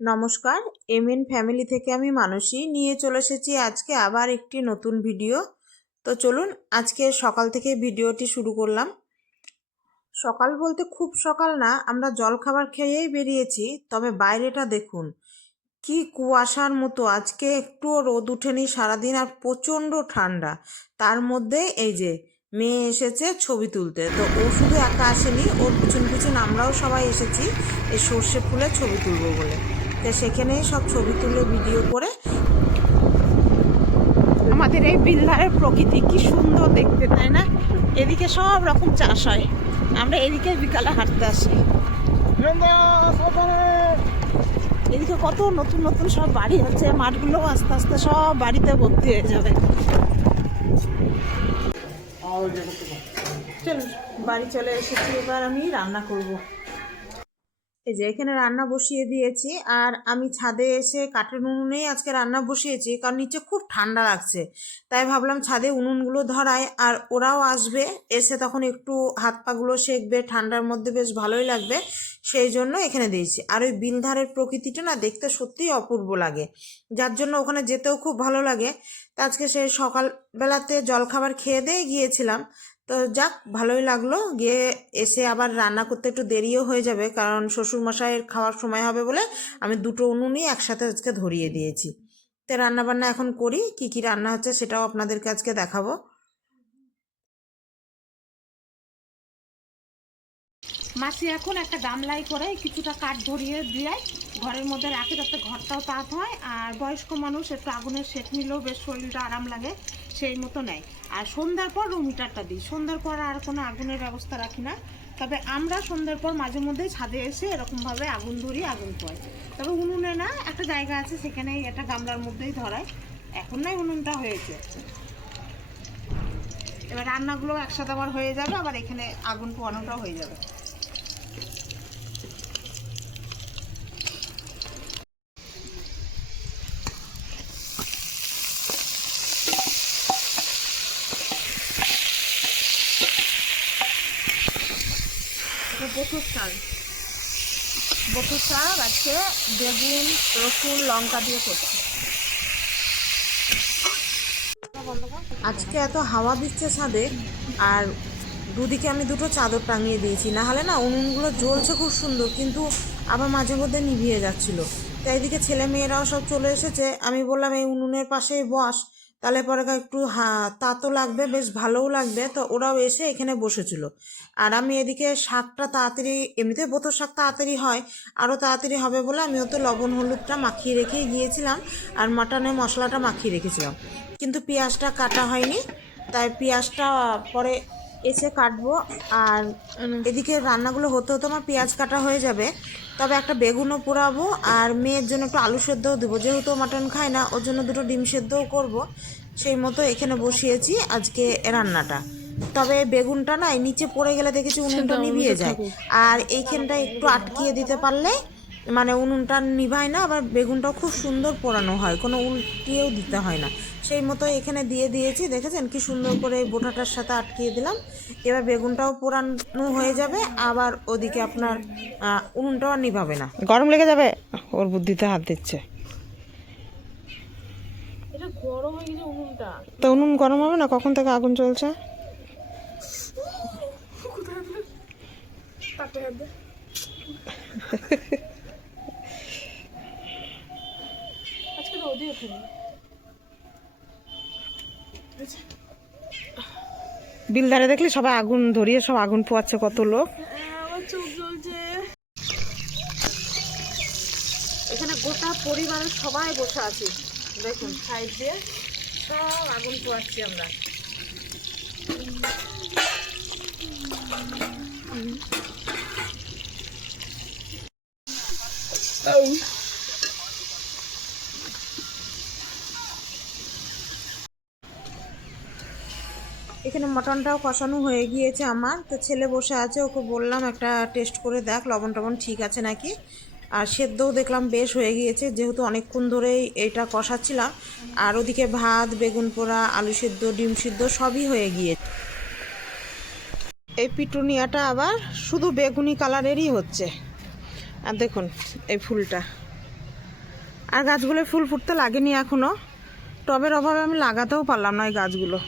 নমস্কার, MN family থেকে আমি মানসী নিয়ে চলে এসেছি আজকে আবার একটি নতুন ভিডিও। তো চলুন আজকে সকাল থেকে ভিডিওটি শুরু করলাম। সকাল বলতে খুব সকাল না, আমরা জলখাবার খেয়েই বেরিয়েছি। তবে বাইরেটা দেখুন, কি কুয়াশার মতো। আজকে একটুও রোদ উঠেনি সারাদিন, আর প্রচণ্ড ঠান্ডা। তার মধ্যে এই যে মেয়ে এসেছে ছবি তুলতে। তো ও শুধু একা আসেনি, ওর পিছন পিছন আমরাও সবাই এসেছি এই সর্ষে ফুলে ছবি তুলবো বলে। তো সেখানেই সব ছবি তুলে ভিডিও করে। আমাদের এই বিল্লারের প্রকৃতি কি সুন্দর দেখতে, তাই না? এদিকে সব রকম চাষ হয়, আমরা এদিকে বিকালে হাঁটতে আসি। এদিকে কত নতুন নতুন সব বাড়ি হচ্ছে, মাঠগুলো আস্তে আস্তে সব বাড়িতে ভর্তি হয়ে যাবে। চলুন বাড়ি চলে এসেছি, এবার আমি রান্না করব। এই যে এখানে রান্না বসিয়ে দিয়েছি, আর আমি ছাদে এসে কাঠের উনুনেই আজকে রান্না বসিয়েছি, কারণ নিচে খুব ঠান্ডা লাগছে। তাই ভাবলাম ছাদে উনুনগুলো ধরাই, আর ওরাও আসবে, এসে তখন একটু হাত পাগুলো সেঁকবে, ঠান্ডার মধ্যে বেশ ভালোই লাগবে। সেই জন্য এখানে দিয়েছি। আর ওই বিলধারের প্রকৃতিটা না দেখতে সত্যিই অপূর্ব লাগে, যার জন্য ওখানে যেতেও খুব ভালো লাগে। তা আজকে সেই সকালবেলাতে জলখাবার খেয়ে দিয়ে গিয়েছিলাম। তো যাক, ভালোই লাগলো। গিয়ে এসে আবার রান্না করতে একটু দেরিও হয়ে যাবে, কারণ শ্বশুরমশাইয়ের খাওয়ার সময় হবে বলে আমি দুটো উনুনই একসাথে আজকে ধরিয়ে দিয়েছি। তো রান্নাবান্না এখন করি, কি কি রান্না হচ্ছে সেটাও আপনাদেরকে আজকে দেখাবো। মাসি এখন একটা গামলাই করে কিছুটা কাঠ ধরিয়ে দিয়ে ঘরের মধ্যে রাখে, যাতে ঘরটাও তাপ হয়, আর বয়স্ক মানুষ একটু আগুনের সেঁক নিলেও বেশ শরীরটা আরাম লাগে, সেই মতো নেয়। আর সন্ধ্যার পর রুম হিটারটা দিই। সন্ধ্যার পর আর কোনো আগুনের ব্যবস্থা রাখি না। তবে আমরা সন্ধ্যার পর মাঝে মধ্যেই ছাদে এসে এরকমভাবে আগুন ধরি, আগুন পোয়াই। তবে উনুনে না, একটা জায়গা আছে সেখানেই একটা গামলার মধ্যেই ধরায়। এখন নাই উনুনটা হয়েছে, এবার রান্নাগুলো একসাথে আবার হয়ে যাবে, আবার এখানে আগুন পোয়ানোটাও হয়ে যাবে। বটুর শাক, বটুর শাক আছে, বেগুন, রসুন, লঙ্কা দিয়ে করছি। আজকে এত হাওয়া দিচ্ছে ছাদে, আর দুদিকে আমি দুটো চাদর টাঙিয়ে দিয়েছি, না হলে না উনুনগুলো জ্বলছে খুব সুন্দর, কিন্তু আবার মাঝে মধ্যে নিভিয়ে যাচ্ছিল। তাই এদিকে ছেলে মেয়েরাও সব চলে এসেছে। আমি বললাম এই উনুনের পাশেই বস, তাহলে পরে একটু তাতও লাগবে, বেশ ভালোও লাগবে। তো ওরাও এসে এখানে বসেছিল। আর আমি এদিকে শাকটা তাড়াতাড়ি, এমনিতে বোতো শাক তাড়াতাড়ি হয়, আরও তাড়াতাড়ি হবে বলে আমি তো লবণ হলুদটা মাখিয়ে রেখেই গিয়েছিলাম, আর মাটনের মশলাটা মাখিয়ে রেখেছিলাম, কিন্তু পেঁয়াজটা কাটা হয়নি। তাই পেঁয়াজটা পরে এসে কাটবো। আর এদিকে রান্নাগুলো হতে হতে আমার পেঁয়াজ কাটা হয়ে যাবে। তবে একটা বেগুনও পোড়াবো, আর মেয়ের জন্য একটু আলু সেদ্ধও দেবো, যেহেতু মাটন খায় না, ওর জন্য দুটো ডিম সেদ্ধও করব। সেই মতো এখানে বসিয়েছি আজকে রান্নাটা। তবে বেগুনটা না নিচে পড়ে গেলে দেখেছি উনুনটা নিভিয়ে যায়, আর এইখানটা একটু আটকিয়ে দিতে পারলে মানে উনুনটা নিভায় না, আবার বেগুনটাও খুব সুন্দর পোড়ানো হয়, কোনো উল্টিয়েও দিতে হয় না। সেই মতো এখানে দিয়ে দিয়েছি, দেখেছেন কি সুন্দর করে এই বোঁটাটার সাথে আটকিয়ে দিলাম। এবার বেগুনটাও পোড়ানো হয়ে যাবে, আবার ওদিকে আপনার উনুনটাও আর নিভাবে না। গরম লেগে যাবে, ওর বুদ্ধিতে হাত দিচ্ছে। এটা গরম হয়ে গেছে উনুনটা। তো উনুন গরম হবে না? কখন থেকে আগুন চলছে? তাতে হবে আজকে রোদই ওঠেনি। বিলদারে দেখলি সবাই আগুন ধরিয়ে সব আগুন পোয়াচ্ছে, কত লোক। আমার চোখ জ্বলছে। এখানে গোটা পরিবারের সবাই বসে আছি, দেখুন সাইড দিয়ে সব আগুন পোয়াচ্ছি আমরা। এখানে মটনটাও কষানো হয়ে গিয়েছে আমার। তো ছেলে বসে আছে, ওকে বললাম একটা টেস্ট করে দেখ লবণ টবণ ঠিক আছে নাকি। আর সেদ্ধও দেখলাম বেশ হয়ে গিয়েছে, যেহেতু অনেকক্ষণ ধরেই এটা কষাচ্ছিলাম। আর ওদিকে ভাত, বেগুন পোড়া, আলু সেদ্ধ, ডিম সিদ্ধ সবই হয়ে গিয়েছে। এই পিটুনিয়াটা আবার শুধু বেগুনি কালারেরই হচ্ছে, আর দেখুন এই ফুলটা আর গাছগুলো ফুল ফুটতে লাগেনি এখনো, টবের অভাবে আমি লাগাতেও পারলাম না এই গাছগুলো।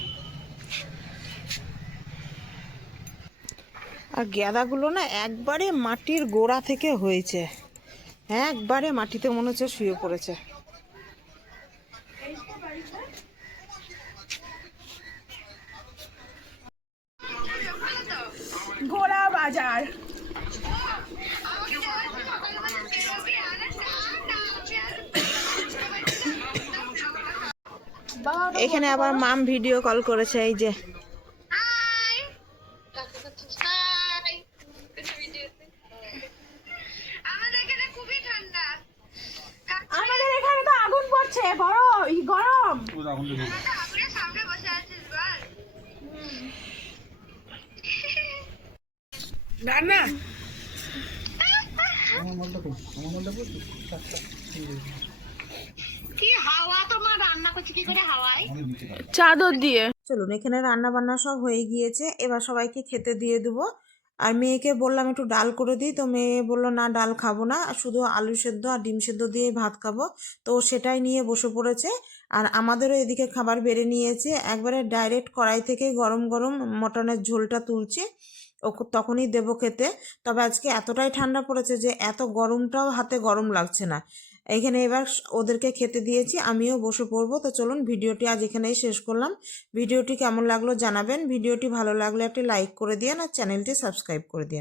আর গাঁদাগুলো না একবারে মাটির গোড়া থেকে হয়েছে, একবারে মাটিতে মনে হচ্ছে শুয়ে পড়েছে। ঘোড়া বাজার। এখানে আবার মাম ভিডিও কল করেছে, এই যে আমাদের এখানে তো আগুন পড়ছে, বড় গরম। রান্না চাদর দিয়ে। চলুন, এখানে রান্না বান্না সব হয়ে গিয়েছে, এবার সবাইকে খেতে দিয়ে দেবো। আর মেয়েকে বললাম একটু ডাল করে দিই, তো মেয়ে বললো না ডাল খাবো না, শুধু আলু সেদ্ধ আর ডিম সেদ্ধ দিয়ে ভাত খাবো। তো সেটাই নিয়ে বসে পড়েছে। আর আমাদেরও এদিকে খাবার বেড়ে নিয়েছে, একবারে ডাইরেক্ট কড়াই থেকে গরম গরম মটনের ঝোলটা তুলছি, ও তখনই দেবো খেতে। তবে আজকে এতটাই ঠান্ডা পড়েছে যে এত গরমটাও হাতে গরম লাগছে না। এইখানে এবার ওদেরকে খেতে দিয়েছি, আমিও বসে পড়বো। তো চলুন, ভিডিওটি আজ এখানেই শেষ করলাম। ভিডিওটি কেমন লাগলো জানাবেন, ভিডিওটি ভালো লাগলে একটি লাইক করে দিন আর চ্যানেলটি সাবস্ক্রাইব করে দিন।